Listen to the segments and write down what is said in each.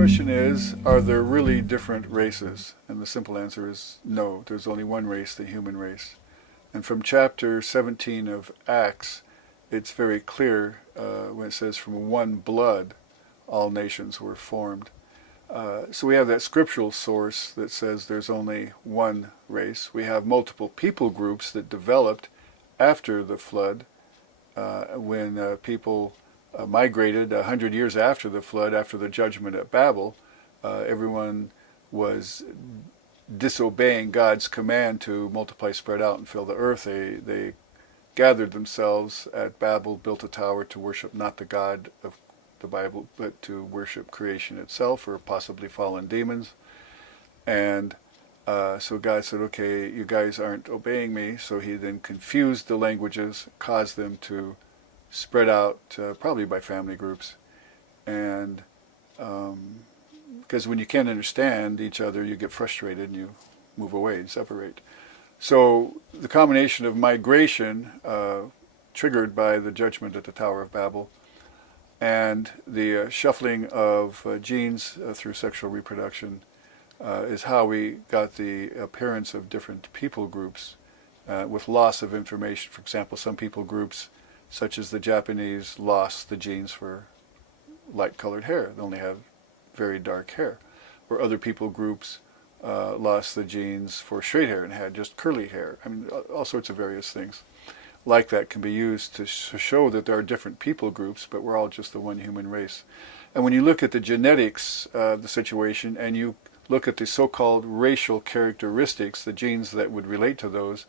question is, are there really different races? And the simple answer is no. There's only one race, the human race. And from chapter 17 of Acts, it's very clear when it says, from one blood all nations were formed. So we have that scriptural source that says there's only one race. We have multiple people groups that developed after the flood, when people migrated 100 years after the flood, after the judgment at Babel. Everyone was disobeying God's command to multiply, spread out, and fill the earth. They gathered themselves at Babel, built a tower to worship not the God of the Bible, but to worship creation itself, or possibly fallen demons. And so God said, okay, you guys aren't obeying me. So he then confused the languages, caused them to spread out, probably by family groups. And because when you can't understand each other, you get frustrated and you move away and separate. So the combination of migration, triggered by the judgment at the Tower of Babel, and the shuffling of genes through sexual reproduction is how we got the appearance of different people groups with loss of information. For example, some people groups, such as the Japanese, lost the genes for light-colored hair. They only have very dark hair. Or other people groups lost the genes for straight hair and had just curly hair. I mean, all sorts of various things like that can be used to show that there are different people groups, but we're all just the one human race. And when you look at the genetics of the situation, and you look at the so-called racial characteristics, the genes that would relate to those,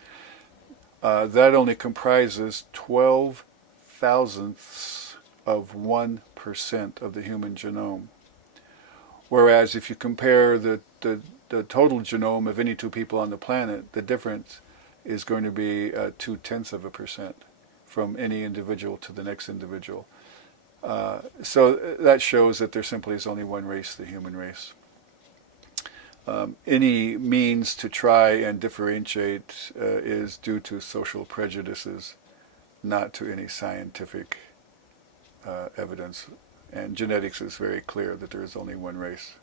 that only comprises 12 thousandths of 1% of the human genome. Whereas if you compare the total genome of any two people on the planet, the difference is going to be 0.2% from any individual to the next individual. So that shows that there simply is only one race, the human race. Any means to try and differentiate is due to social prejudices, not to any scientific evidence. And genetics is very clear that there is only one race.